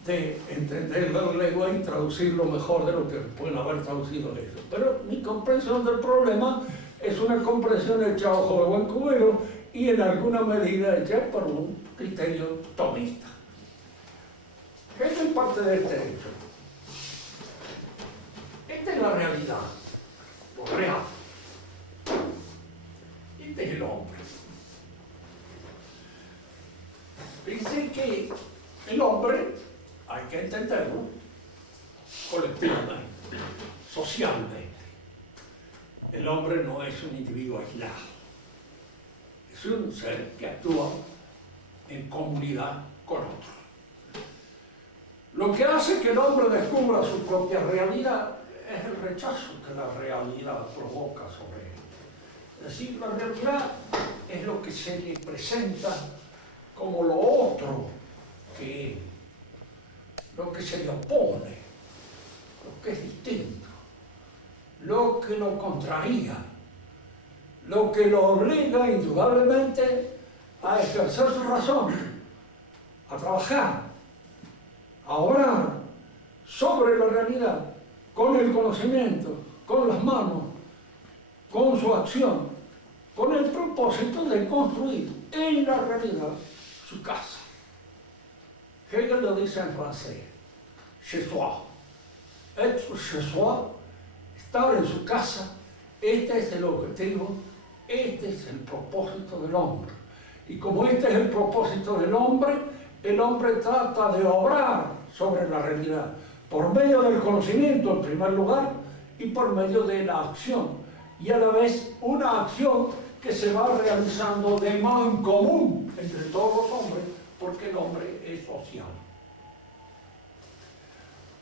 de entender la lengua y traducirlo mejor de lo que pueden haber traducido ellos. Pero mi comprensión del problema es una comprensión hecha a ojo de buen cubero y en alguna medida hecha por un criterio tomista. Esto es parte de este hecho. Esta es la realidad, lo real. Este es el hombre. Dice que el hombre hay que entenderlo colectivamente, socialmente. El hombre no es un individuo aislado, es un ser que actúa en comunidad con otros. Lo que hace que el hombre descubra su propia realidad es el rechazo que la realidad provoca sobre él. Es decir, la realidad es lo que se le presenta como lo otro que él, lo que se le opone, lo que es distinto, lo que lo contraría, lo que lo obliga indudablemente a ejercer su razón, a trabajar, a obrar sobre la realidad, con el conocimiento, con las manos, con su acción, con el propósito de construir en la realidad su casa. Hegel lo dice en francés, chez soi. Être chez soi, estar en su casa, este es el objetivo, este es el propósito del hombre. Y como este es el propósito del hombre, el hombre trata de obrar sobre la realidad, por medio del conocimiento en primer lugar, y por medio de la acción, y a la vez una acción que se va realizando de mancomun entre todos los hombres, porque el hombre es social.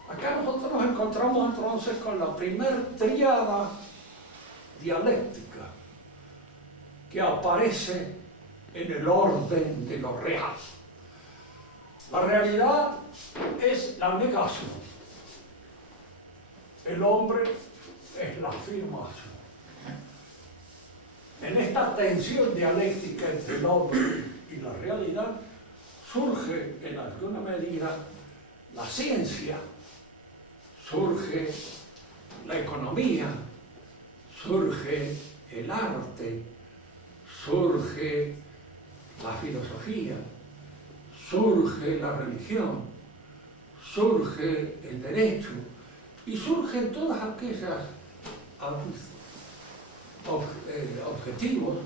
Acá nosotros nos encontramos entonces con la primer tríada dialéctica que aparece en el orden de lo real. La realidad es la negación. El hombre es la afirmación. En esta tensión dialéctica entre el hombre y la realidad surge en alguna medida la ciencia, surge la economía, surge el arte, surge la filosofía, surge la religión, surge el derecho y surgen todas aquellas objetivos,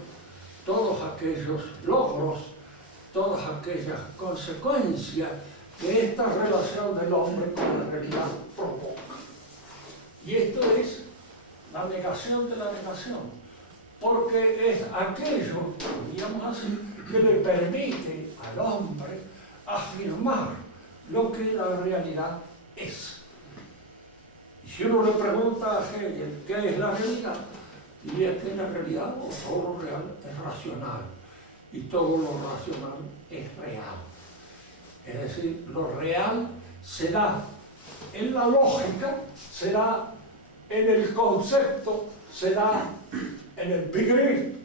todos aquellos logros, todas aquellas consecuencias que esta relación del hombre con la realidad provoca. Y esto es la negación de la negación, porque es aquello, digamos así, que le permite al hombre afirmar lo que la realidad es. Y si uno le pregunta a Hegel qué es la realidad, diría que la realidad, o todo lo real, es racional, y todo lo racional es real. Es decir, lo real se da en la lógica, se da en el concepto, se da en el Begriff,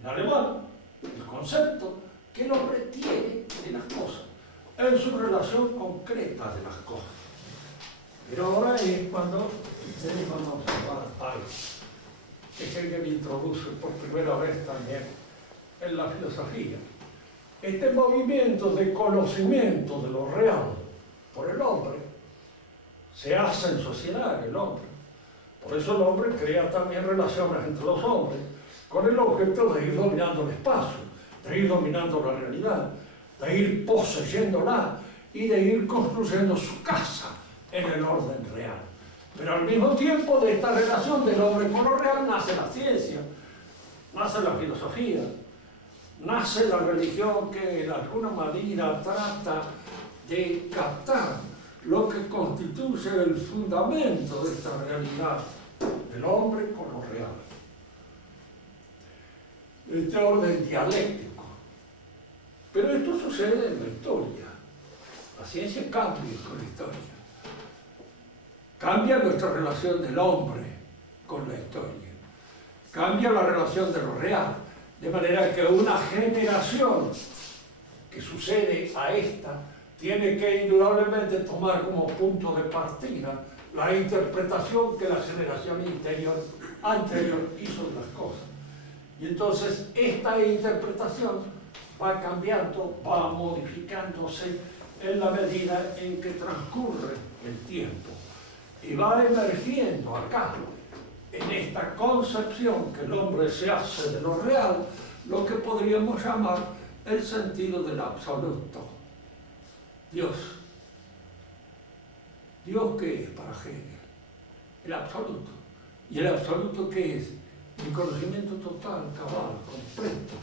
en alemán, el concepto que el hombre tiene de las cosas, en su relación concreta de las cosas. Pero ahora es cuando ustedes van a observar algo que Hegel introduce por primera vez también en la filosofía. Este movimiento de conocimiento de lo real por el hombre se hace en sociedad, el hombre. Por eso el hombre crea también relaciones entre los hombres con el objeto de ir dominando el espacio, de ir dominando la realidad, de ir poseyéndola y de ir construyendo su casa en el orden real. Pero al mismo tiempo de esta relación del hombre con lo real nace la ciencia, nace la filosofía, nace la religión que de alguna manera trata de captar lo que constituye el fundamento de esta realidad del hombre con lo real. Este orden dialéctico. Pero esto sucede en la historia. La ciencia cambia con la historia. Cambia nuestra relación del hombre con la historia. Cambia la relación de lo real. De manera que una generación que sucede a esta tiene que indudablemente tomar como punto de partida la interpretación que la generación anterior hizo de las cosas. Y entonces esta interpretación va cambiando, va modificándose en la medida en que transcurre el tiempo. Y va emergiendo acá, en esta concepción que el hombre se hace de lo real, lo que podríamos llamar el sentido del absoluto. Dios. ¿Dios qué es para Hegel? El absoluto. ¿Y el absoluto qué es? El conocimiento total, cabal, completo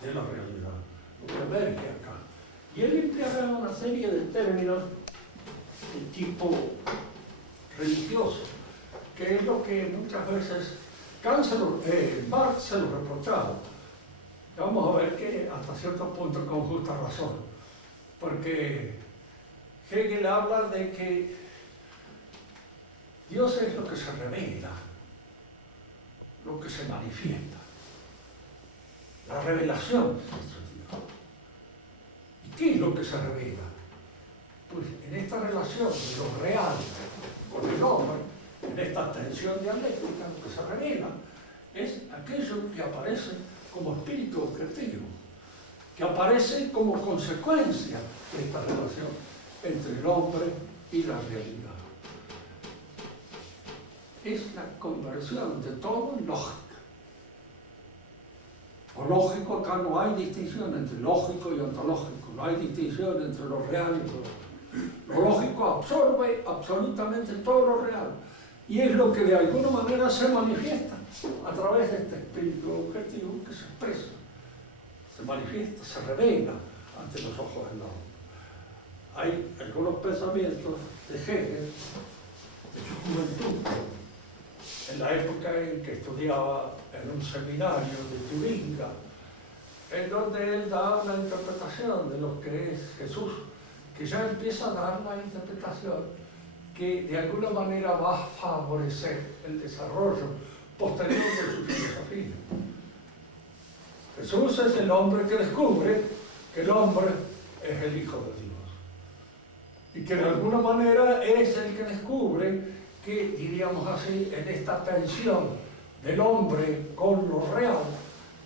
de la realidad, lo que emerge acá. Y él emplea una serie de términos de tipo religioso, que es lo que muchas veces Marx se lo reprochaba. Vamos a ver que hasta cierto punto con justa razón, porque Hegel habla de que Dios es lo que se revela, lo que se manifiesta, la revelación de Dios. ¿Y qué es lo que se revela? Pues en esta relación de lo real con el hombre, en esta tensión dialéctica, lo que se revela es aquello que aparece como espíritu objetivo, que aparece como consecuencia de esta relación entre el hombre y la realidad. Es la conversión de todo en lógica. Lo lógico, acá no hay distinción entre lógico y ontológico, no hay distinción entre lo real y lo lógico absorbe absolutamente todo lo real y es lo que de alguna manera se manifiesta a través de este espíritu objetivo que se expresa, se manifiesta, se revela ante los ojos del hombre. Hay algunos pensamientos de Hegel, de su juventud, en la época en que estudiaba en un seminario de Turinga, en donde él da una interpretación de lo que es Jesús, que ya empieza a dar una interpretación que de alguna manera va a favorecer el desarrollo posterior de su filosofía. Jesús es el hombre que descubre que el hombre es el Hijo de Dios. Y que de alguna manera es el que descubre que, diríamos así, en esta tensión del hombre con lo real,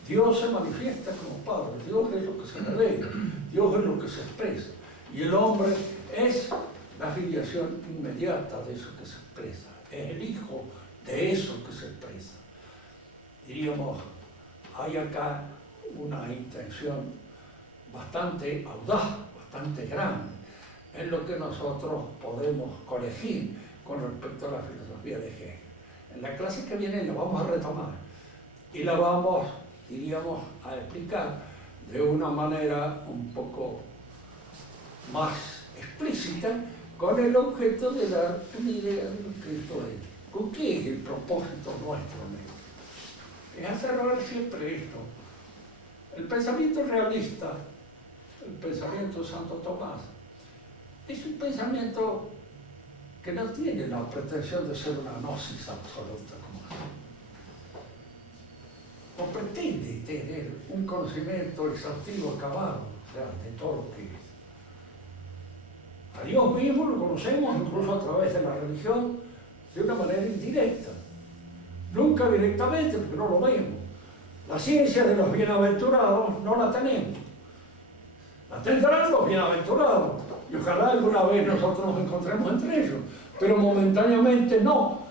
Dios se manifiesta como Padre, Dios es lo que se revela, Dios es lo que se expresa. Y el hombre es la filiación inmediata de eso que se expresa, es el hijo de eso que se expresa. Diríamos, hay acá una intención bastante audaz, bastante grande, en lo que nosotros podemos corregir con respecto a la filosofía de Hegel. En la clase que viene la vamos a retomar y la vamos, diríamos, a explicar de una manera un poco más explícita, con el objeto de dar una idea de lo que esto es. ¿Con qué es el propósito nuestro? Es hacer ver siempre esto. El pensamiento realista, el pensamiento de Santo Tomás, es un pensamiento que no tiene la pretensión de ser una gnosis absoluta como así. O pretende tener un conocimiento exhaustivo, acabado, o sea, de todo lo que es. A Dios mismo lo conocemos incluso a través de la religión de una manera indirecta. Nunca directamente, porque no lo vemos. La ciencia de los bienaventurados no la tenemos. La tendrán los bienaventurados. Y ojalá alguna vez nosotros nos encontremos entre ellos. Pero momentáneamente no.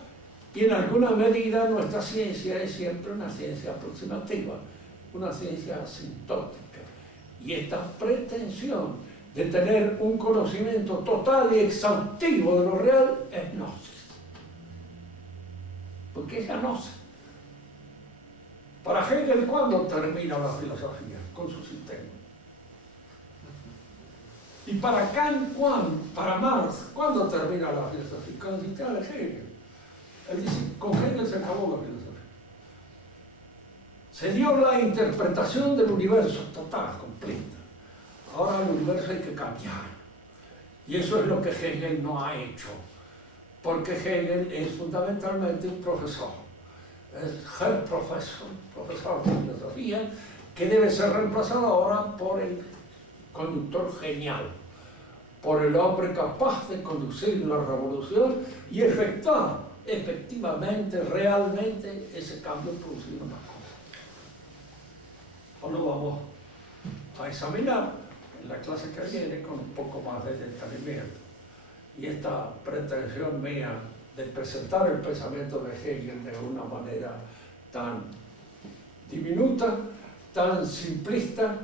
Y en alguna medida nuestra ciencia es siempre una ciencia aproximativa, una ciencia asintótica. Y esta pretensión de tener un conocimiento total y exhaustivo de lo real es gnosis. Porque es la gnosis. Para Hegel, ¿cuándo termina la filosofía? Con su sistema. Y para Kant, ¿cuándo? Para Marx, ¿cuándo termina la filosofía? Con el sistema de Hegel. Él dice, con Hegel se acabó la filosofía. Se dio la interpretación del universo total, completa. Ahora el universo hay que cambiar. Y eso es lo que Hegel no ha hecho, porque Hegel es fundamentalmente un profesor, es el profesor de filosofía, que debe ser reemplazado ahora por el conductor genial, por el hombre capaz de conducir la revolución y efectuar efectivamente, realmente, ese cambio producido en las cosas. Ahora lo vamos a examinar en la clase que viene con un poco más de detenimiento. Y esta pretensión mía de presentar el pensamiento de Hegel de una manera tan diminuta, tan simplista,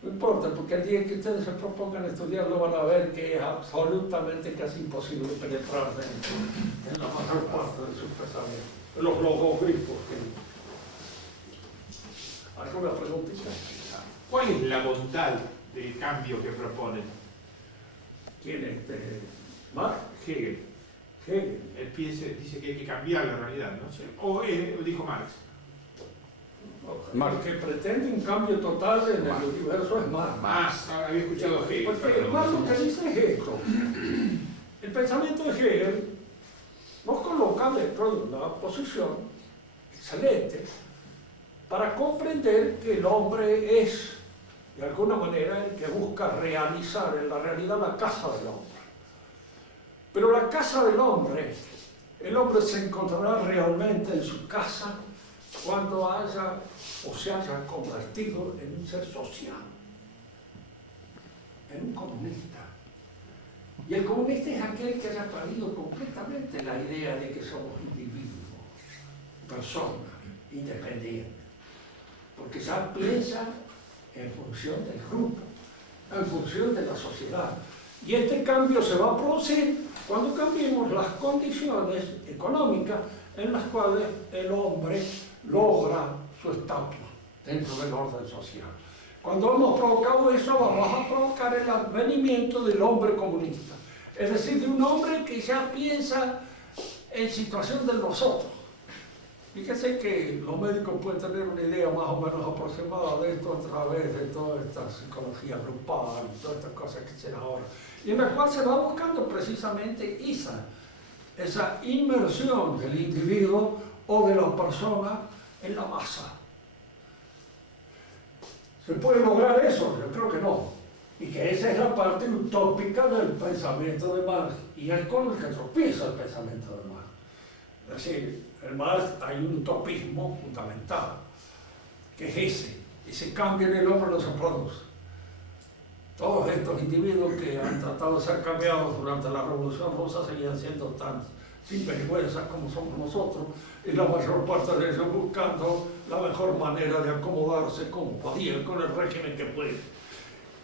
no importa, porque el día que ustedes se propongan estudiarlo van a ver que es absolutamente casi imposible penetrar en la mayor parte de sus pensamientos, en los logogrifos. ¿Alguna preguntita? ¿Cuál es la bondad del cambio que proponen? ¿Quién es? ¿Marx? Hegel. Hegel. Él dice que hay que cambiar la realidad, ¿no? O dijo Marx. Marx, que pretende un cambio total en el universo es Marx. Más, había escuchado Hegel. Porque Marx lo que dice es esto. El pensamiento de Hegel nos coloca dentro de una posición excelente para comprender que el hombre es, de alguna manera, el que busca realizar en la realidad la casa del hombre. Pero la casa del hombre, el hombre se encontrará realmente en su casa cuando haya o se haya convertido en un ser social, en un comunista. Y el comunista es aquel que haya perdido completamente la idea de que somos individuos, personas independientes, porque ya piensa en función del grupo, en función de la sociedad. Y este cambio se va a producir cuando cambiemos las condiciones económicas en las cuales el hombre logra su estatus dentro del orden social. Cuando hemos provocado eso, vamos a provocar el advenimiento del hombre comunista, es decir, de un hombre que ya piensa en situación de nosotros. Fíjese que los médicos pueden tener una idea más o menos aproximada de esto a través de toda esta psicología grupal y todas estas cosas que se dan ahora, y en la cual se va buscando precisamente esa inmersión del individuo o de la persona en la masa. ¿Se puede lograr eso? Yo creo que no. Y que esa es la parte utópica del pensamiento de Marx, y es con el que tropieza el pensamiento de Marx. Es decir, en Marx hay un utopismo fundamental, que es ese cambio en el hombre no se produce. Todos estos individuos que han tratado de ser cambiados durante la Revolución Rusa seguían siendo tan sinvergüenzas como somos nosotros, y la mayor parte de ellos buscando la mejor manera de acomodarse como podían con el régimen que puede.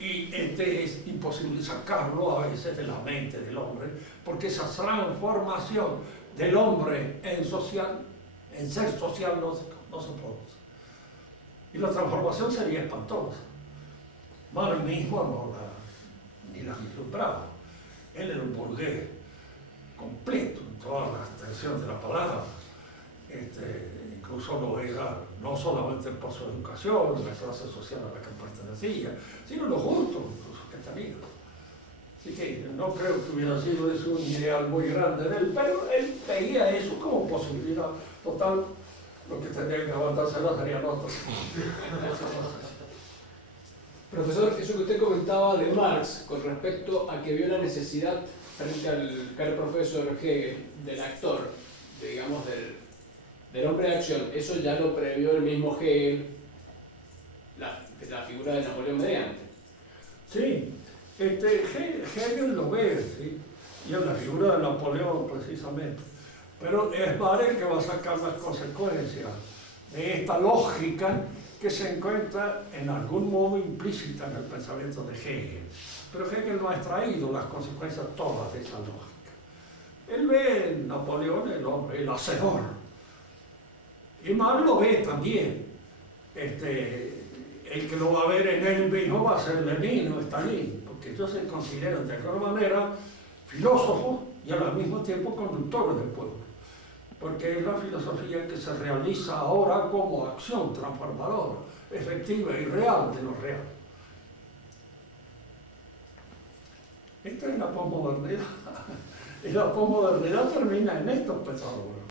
Y es imposible sacarlo a veces de la mente del hombre, porque esa transformación del hombre en ser social no se produce. Y la transformación sería espantosa. Marx mismo ni la vislumbraba. Él era un burgués completo en toda la extensión de la palabra. Incluso lo era no solamente por su educación, la clase social a la que pertenecía, sino los gustos incluso que tenía. Así que no creo que hubiera sido eso un ideal muy grande de él, pero él veía eso como posibilidad. Total, lo que tendría que aguantársela serían otros. Profesor, eso que usted comentaba de Marx con respecto a que vio la necesidad frente al caro profesor Hegel del actor, digamos del hombre de acción, eso ya lo previó el mismo Hegel, la figura de Napoleón mediante. Sí, Hegel lo ve, ¿sí? Y en la figura de Napoleón precisamente, pero es Marx el que va a sacar las consecuencias de esta lógica que se encuentra en algún modo implícita en el pensamiento de Hegel. Pero Hegel no ha extraído las consecuencias todas de esa lógica. Él ve en Napoleón el hombre, el hacedor. Y Marx lo ve también. El que lo va a ver en él mismo va a ser Lenin o Stalin, porque ellos se consideran de alguna manera filósofos y al mismo tiempo conductores del pueblo. Porque es la filosofía que se realiza ahora como acción transformadora, efectiva y real de lo real. Esto es la posmodernidad. Y la posmodernidad termina en estos pensadores.